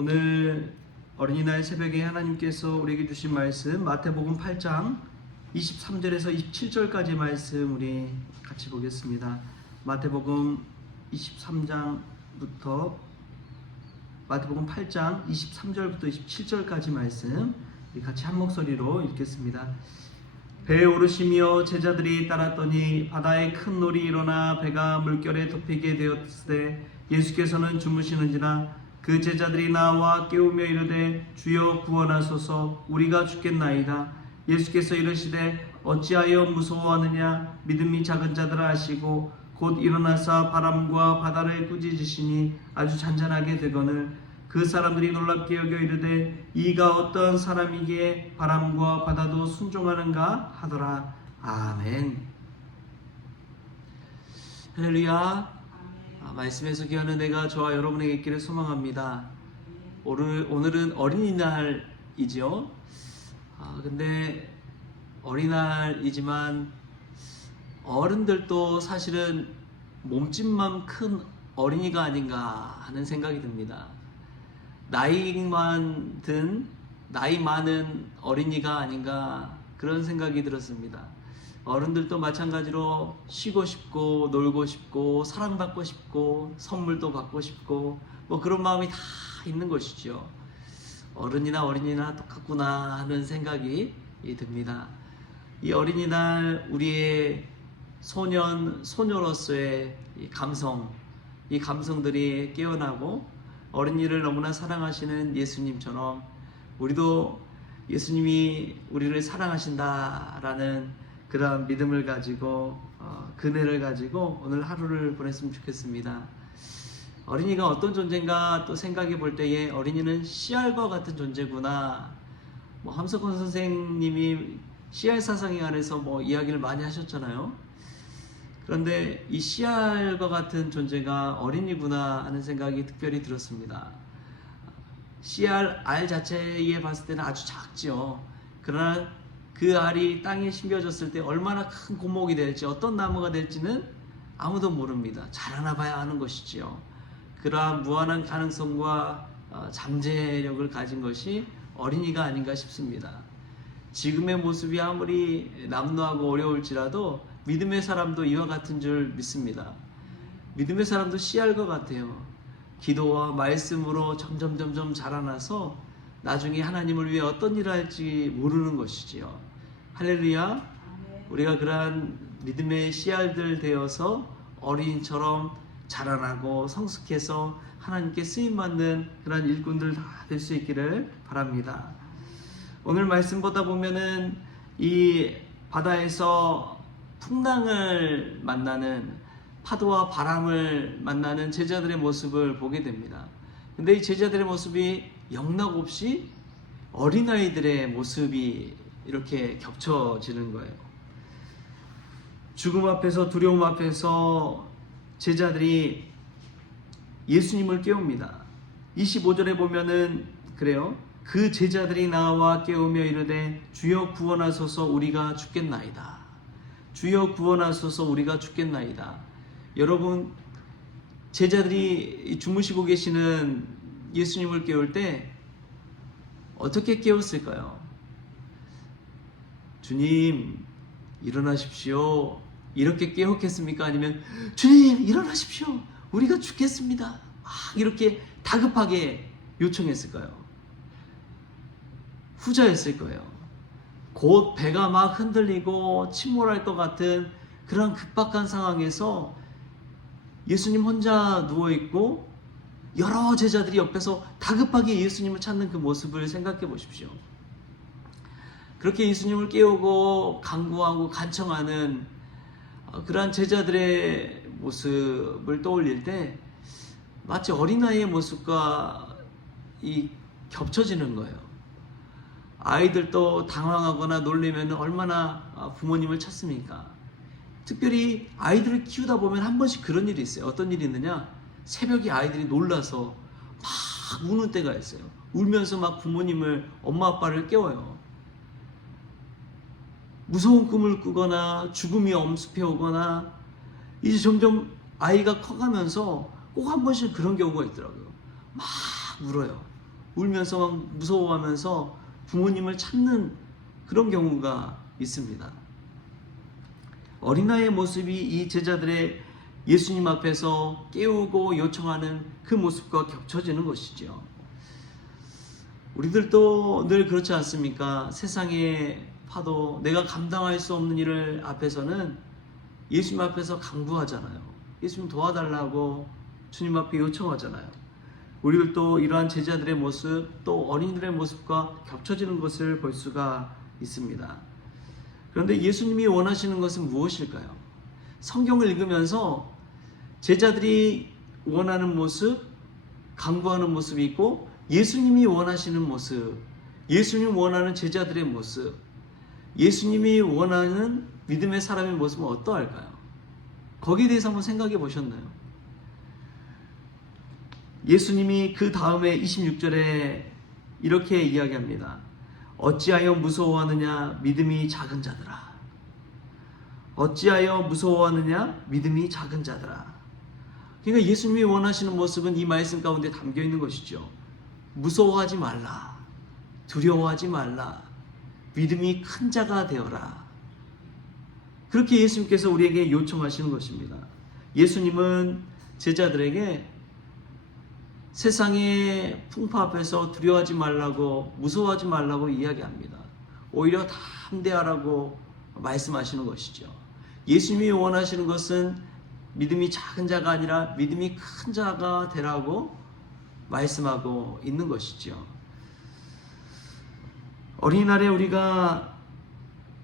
오늘 어린이날 새벽에 하나님께서 우리에게 주신 말씀 마태복음 8장 23절에서 27절까지 말씀 우리 같이 보겠습니다. 마태복음 8장 23절부터 27절까지 말씀 우리 같이 한 목소리로 읽겠습니다. 배에 오르시며 제자들이 따랐더니 바다에 큰 놀이 일어나 배가 물결에 덮이게 되었을 때 예수께서는 주무시는지라 그 제자들이 나와 깨우며 이르되 주여 구원하소서 우리가 죽겠나이다. 예수께서 이르시되 어찌하여 무서워하느냐 믿음이 작은 자들아 하시고 곧 일어나사 바람과 바다를 꾸짖으시니 아주 잔잔하게 되거늘 그 사람들이 놀랍게 여겨 이르되 이가 어떤 사람이기에 바람과 바다도 순종하는가 하더라. 아멘. 할렐루야. 말씀에서 귀한 은혜가 저와 여러분에게 있기를 소망합니다. 오늘은 어린이날이죠. 근데 어린이날이지만 어른들도 사실은 몸집만 큰 어린이가 아닌가 하는 생각이 듭니다. 나이 많은 어린이가 아닌가 그런 생각이 들었습니다. 어른들도 마찬가지로 쉬고 싶고 놀고 싶고 사랑받고 싶고 선물도 받고 싶고 뭐 그런 마음이 다 있는 것이죠. 어른이나 어린이나 똑같구나 하는 생각이 듭니다. 이 어린이날 우리의 소녀로서의 이 감성들이 깨어나고 어린이를 너무나 사랑하시는 예수님처럼 우리도 예수님이 우리를 사랑하신다라는 그런 믿음을 가지고 그늘을 가지고 오늘 하루를 보냈으면 좋겠습니다. 어린이가 어떤 존재인가 또 생각해 볼 때에 어린이는 씨알과 같은 존재구나. 함석헌 선생님이 씨알 사상에 관해서 이야기를 많이 하셨잖아요. 그런데 이 씨알과 같은 존재가 어린이구나 하는 생각이 특별히 들었습니다. 씨알 알 자체에 봤을 때는 아주 작죠. 그러나 그 알이 땅에 심겨졌을 때 얼마나 큰 고목이 될지 어떤 나무가 될지는 아무도 모릅니다. 자라나 봐야 하는 것이지요. 그러한 무한한 가능성과 잠재력을 가진 것이 어린이가 아닌가 싶습니다. 지금의 모습이 아무리 남루하고 어려울지라도 믿음의 사람도 이와 같은 줄 믿습니다. 믿음의 사람도 씨알과 같아요. 기도와 말씀으로 점점 자라나서 나중에 하나님을 위해 어떤 일을 할지 모르는 것이지요. 할렐루야. 우리가 그러한 믿음의 씨알들 되어서 어린이처럼 자라나고 성숙해서 하나님께 쓰임받는 그런 일꾼들 다 될 수 있기를 바랍니다. 오늘 말씀 보다 보면은 이 바다에서 풍랑을 만나는 파도와 바람을 만나는 제자들의 모습을 보게 됩니다. 근데 이 제자들의 모습이 영락없이 어린아이들의 모습이 이렇게 겹쳐지는 거예요. 죽음 앞에서 두려움 앞에서 제자들이 예수님을 깨웁니다. 25절에 보면은 그래요. 그 제자들이 나와 깨우며 이르되 주여 구원하소서 우리가 죽겠나이다. 주여 구원하소서 우리가 죽겠나이다. 여러분, 제자들이 주무시고 계시는 예수님을 깨울 때 어떻게 깨웠을까요? 주님 일어나십시오 이렇게 깨웠겠습니까? 아니면 주님 일어나십시오 우리가 죽겠습니다 이렇게 다급하게 요청했을까요? 후자였을 거예요. 곧 배가 막 흔들리고 침몰할 것 같은 그런 급박한 상황에서 예수님 혼자 누워있고 여러 제자들이 옆에서 다급하게 예수님을 찾는 그 모습을 생각해 보십시오. 그렇게 예수님을 깨우고 간구하고 간청하는 그러한 제자들의 모습을 떠올릴 때 마치 어린아이의 모습과 겹쳐지는 거예요. 아이들도 당황하거나 놀라면 얼마나 부모님을 찾습니까? 특별히 아이들을 키우다 보면 한 번씩 그런 일이 있어요. 어떤 일이 있느냐? 새벽에 아이들이 놀라서 막 우는 때가 있어요. 울면서 막 부모님을, 엄마 아빠를 깨워요. 무서운 꿈을 꾸거나 죽음이 엄습해 오거나 이제 점점 아이가 커가면서 꼭 한 번씩 그런 경우가 있더라고요. 막 울어요. 울면서 막 무서워하면서 부모님을 찾는 그런 경우가 있습니다. 어린아이의 모습이 이 제자들의 예수님 앞에서 깨우고 요청하는 그 모습과 겹쳐지는 것이죠. 우리들도 늘 그렇지 않습니까? 세상의 파도, 내가 감당할 수 없는 일을 앞에서는 예수님 앞에서 간구하잖아요. 예수님 도와달라고 주님 앞에 요청하잖아요. 우리들도 이러한 제자들의 모습, 또 어린이들의 모습과 겹쳐지는 것을 볼 수가 있습니다. 그런데 예수님이 원하시는 것은 무엇일까요? 성경을 읽으면서 제자들이 원하는 모습, 간구하는 모습이 있고, 예수님이 원하시는 모습, 예수님 원하는 제자들의 모습, 예수님이 원하는 믿음의 사람의 모습은 어떠할까요? 거기에 대해서 한번 생각해 보셨나요? 예수님이 그 다음에 26절에 이렇게 이야기합니다. 어찌하여 무서워하느냐 믿음이 작은 자들아. 어찌하여 무서워하느냐 믿음이 작은 자들아. 그러니까 예수님이 원하시는 모습은 이 말씀 가운데 담겨 있는 것이죠. 무서워하지 말라. 두려워하지 말라. 믿음이 큰 자가 되어라. 그렇게 예수님께서 우리에게 요청하시는 것입니다. 예수님은 제자들에게 세상의 풍파 앞에서 두려워하지 말라고, 무서워하지 말라고 이야기합니다. 오히려 담대하라고 말씀하시는 것이죠. 예수님이 원하시는 것은 믿음이 작은 자가 아니라 믿음이 큰 자가 되라고 말씀하고 있는 것이죠. 어린이날에 우리가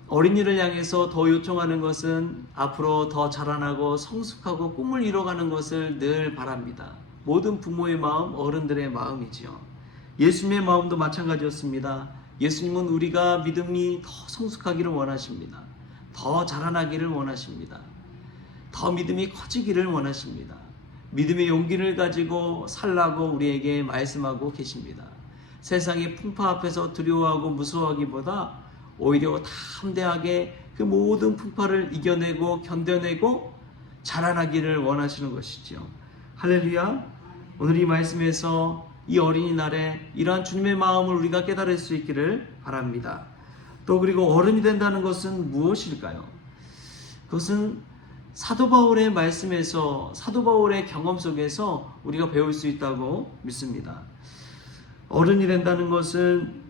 어린이를 향해서 더 요청하는 것은 앞으로 더 자라나고 성숙하고 꿈을 이뤄가는 것을 늘 바랍니다. 모든 부모의 마음, 어른들의 마음이지요. 예수님의 마음도 마찬가지였습니다. 예수님은 우리가 믿음이 더 성숙하기를 원하십니다. 더 자라나기를 원하십니다. 더 믿음이 커지기를 원하십니다. 믿음의 용기를 가지고 살라고 우리에게 말씀하고 계십니다. 세상의 풍파 앞에서 두려워하고 무서워하기보다 오히려 담대하게 그 모든 풍파를 이겨내고 견뎌내고 자라나기를 원하시는 것이죠. 할렐루야. 오늘 이 말씀에서 이 어린이날에 이러한 주님의 마음을 우리가 깨달을 수 있기를 바랍니다. 또 그리고 어른이 된다는 것은 무엇일까요? 그것은 사도 바울의 말씀에서, 사도 바울의 경험 속에서 우리가 배울 수 있다고 믿습니다. 어른이 된다는 것은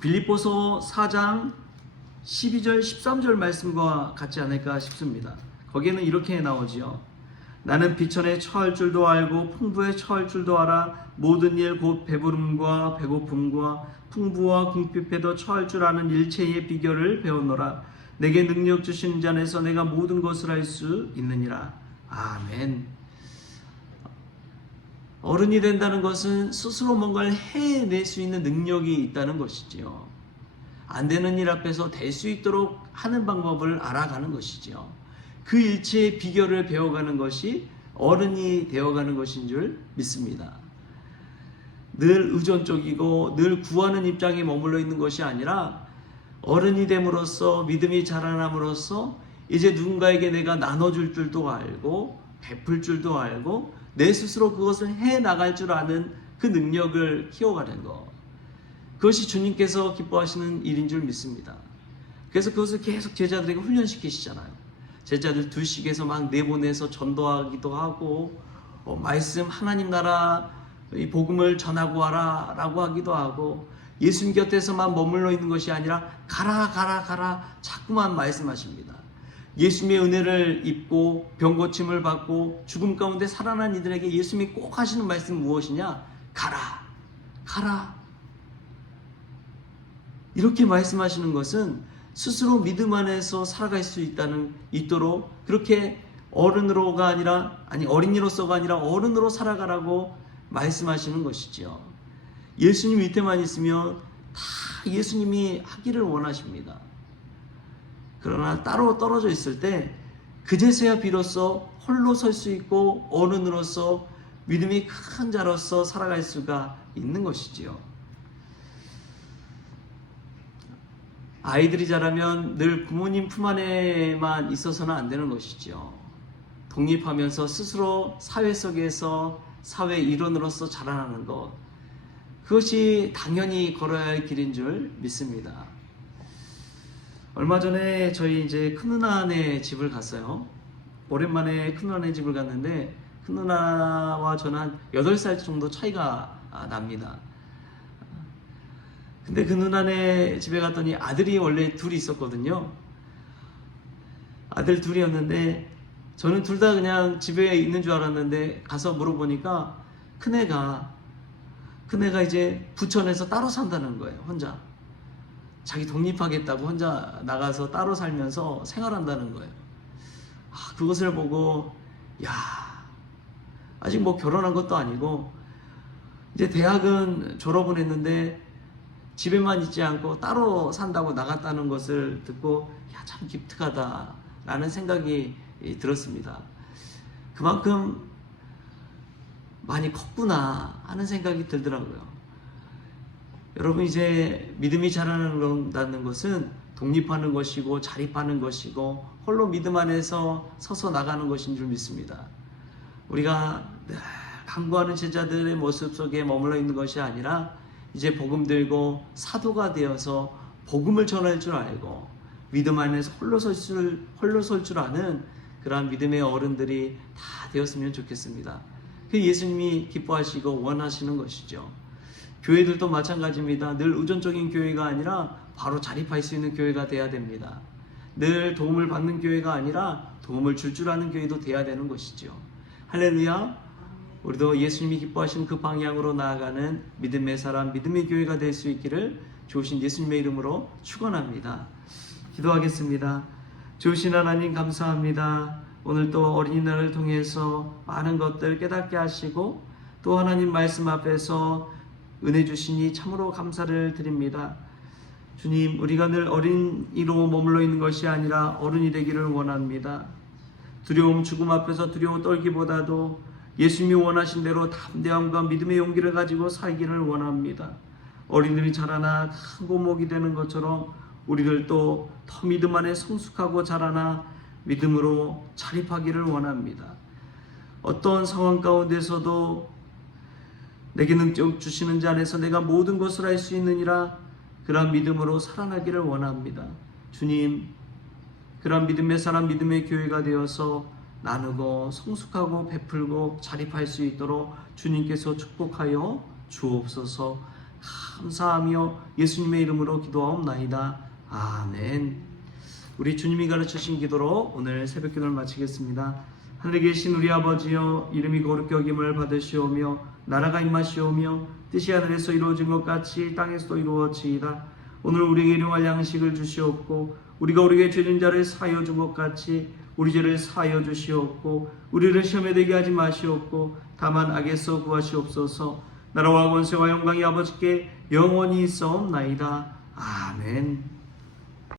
빌립보서 4장 12절 13절 말씀과 같지 않을까 싶습니다. 거기에는 이렇게 나오지요. 나는 비천에 처할 줄도 알고 풍부에 처할 줄도 알아. 모든 일 곧 배부름과 배고픔과 풍부와 궁핍에도 처할 줄 아는 일체의 비결을 배웠노라. 내게 능력 주신 자 안에서 내가 모든 것을 할 수 있느니라. 아멘. 어른이 된다는 것은 스스로 뭔가를 해낼 수 있는 능력이 있다는 것이지요. 안 되는 일 앞에서 될 수 있도록 하는 방법을 알아가는 것이지요. 그 일체의 비결을 배워가는 것이 어른이 되어가는 것인 줄 믿습니다. 늘 의존적이고 늘 구하는 입장에 머물러 있는 것이 아니라 어른이 됨으로써 믿음이 자라남으로써 이제 누군가에게 내가 나눠줄 줄도 알고 베풀 줄도 알고 내 스스로 그것을 해나갈 줄 아는 그 능력을 키워가는 것, 그것이 주님께서 기뻐하시는 일인 줄 믿습니다. 그래서 그것을 계속 제자들에게 훈련시키시잖아요. 제자들 둘씩에서 막 내보내서 전도하기도 하고 말씀 하나님 나라 이 복음을 전하고 와라 라고 하기도 하고, 예수님 곁에서만 머물러 있는 것이 아니라 가라 자꾸만 말씀하십니다. 예수님의 은혜를 입고 병고침을 받고 죽음 가운데 살아난 이들에게 예수님이 꼭 하시는 말씀은 무엇이냐? 가라. 이렇게 말씀하시는 것은 스스로 믿음 안에서 살아갈 수 있도록 그렇게 어른으로가 아니라, 어린이로서가 아니라 어른으로 살아가라고 말씀하시는 것이죠. 예수님 밑에만 있으면 다 예수님이 하기를 원하십니다. 그러나 따로 떨어져 있을 때 그제서야 비로소 홀로 설 수 있고 어른으로서 믿음이 큰 자로서 살아갈 수가 있는 것이지요. 아이들이 자라면 늘 부모님 품 안에만 있어서는 안 되는 것이죠. 독립하면서 스스로 사회 속에서 사회 일원으로서 자라나는 것, 그것이 당연히 걸어야 할 길인 줄 믿습니다. 얼마 전에 저희 이제 큰 누나네 집을 갔어요. 오랜만에 큰 누나네 집을 갔는데 큰 누나와 저는 한 8살 정도 차이가 납니다. 근데 그 누나네 집에 갔더니 아들이 원래 둘이 있었거든요. 아들 둘이었는데 저는 둘 다 그냥 집에 있는 줄 알았는데 가서 물어보니까 큰애가 이제 부천에서 따로 산다는 거예요. 혼자. 자기 독립하겠다고 혼자 나가서 따로 살면서 생활한다는 거예요. 그것을 보고 야, 아직 뭐 결혼한 것도 아니고 이제 대학은 졸업은 했는데 집에만 있지 않고 따로 산다고 나갔다는 것을 듣고 야, 참 기특하다라는 생각이 들었습니다. 그만큼 많이 컸구나 하는 생각이 들더라고요. 여러분, 이제 믿음이 자라는다는 것은 독립하는 것이고 자립하는 것이고 홀로 믿음 안에서 서서 나가는 것인 줄 믿습니다. 우리가 늘 간구하는 제자들의 모습 속에 머물러 있는 것이 아니라 이제 복음 들고 사도가 되어서 복음을 전할 줄 알고 믿음 안에서 홀로 설 줄 아는 그러한 믿음의 어른들이 다 되었으면 좋겠습니다. 그 예수님이 기뻐하시고 원하시는 것이죠. 교회들도 마찬가지입니다. 늘 의존적인 교회가 아니라 바로 자립할 수 있는 교회가 돼야 됩니다. 늘 도움을 받는 교회가 아니라 도움을 줄 아는 교회도 돼야 되는 것이죠. 할렐루야. 우리도 예수님이 기뻐하시는 그 방향으로 나아가는 믿음의 사람, 믿음의 교회가 될 수 있기를 좋으신 예수님의 이름으로 축원합니다. 기도하겠습니다. 좋으신 하나님, 감사합니다. 오늘 또 어린이날을 통해서 많은 것들 깨닫게 하시고 또 하나님 말씀 앞에서 은혜 주시니 참으로 감사를 드립니다. 주님, 우리가 늘 어린이로 머물러 있는 것이 아니라 어른이 되기를 원합니다. 두려움, 죽음 앞에서 두려워 떨기보다도 예수님이 원하신 대로 담대함과 믿음의 용기를 가지고 살기를 원합니다. 어린이들이 자라나 큰 고목이 되는 것처럼 우리를 또 더 믿음 안에 성숙하고 자라나 믿음으로 자립하기를 원합니다. 어떤 상황 가운데서도 내게 능력 주시는 자 안에서 내가 모든 것을 할 수 있느니라, 그러한 믿음으로 살아나기를 원합니다. 주님, 그러한 믿음의 사람, 믿음의 교회가 되어서 나누고 성숙하고 베풀고 자립할 수 있도록 주님께서 축복하여 주옵소서. 감사하며 예수님의 이름으로 기도하옵나이다. 아멘. 우리 주님이 가르치신 기도로 오늘 새벽 기도를 마치겠습니다. 하늘에 계신 우리 아버지여, 이름이 거룩히 여김을 받으시오며 나라가 임하시오며 뜻이 하늘에서 이루어진 것 같이 땅에서도 이루어지이다. 오늘 우리에게 일용할 양식을 주시옵고 우리가 우리에게 죄진 자를 사하여 준 것 같이 우리 죄를 사하여 주시옵고 우리를 시험에 들게 하지 마시옵고 다만 악에서 구하시옵소서. 나라와 권세와 영광이 아버지께 영원히 있사옵나이다. 아멘.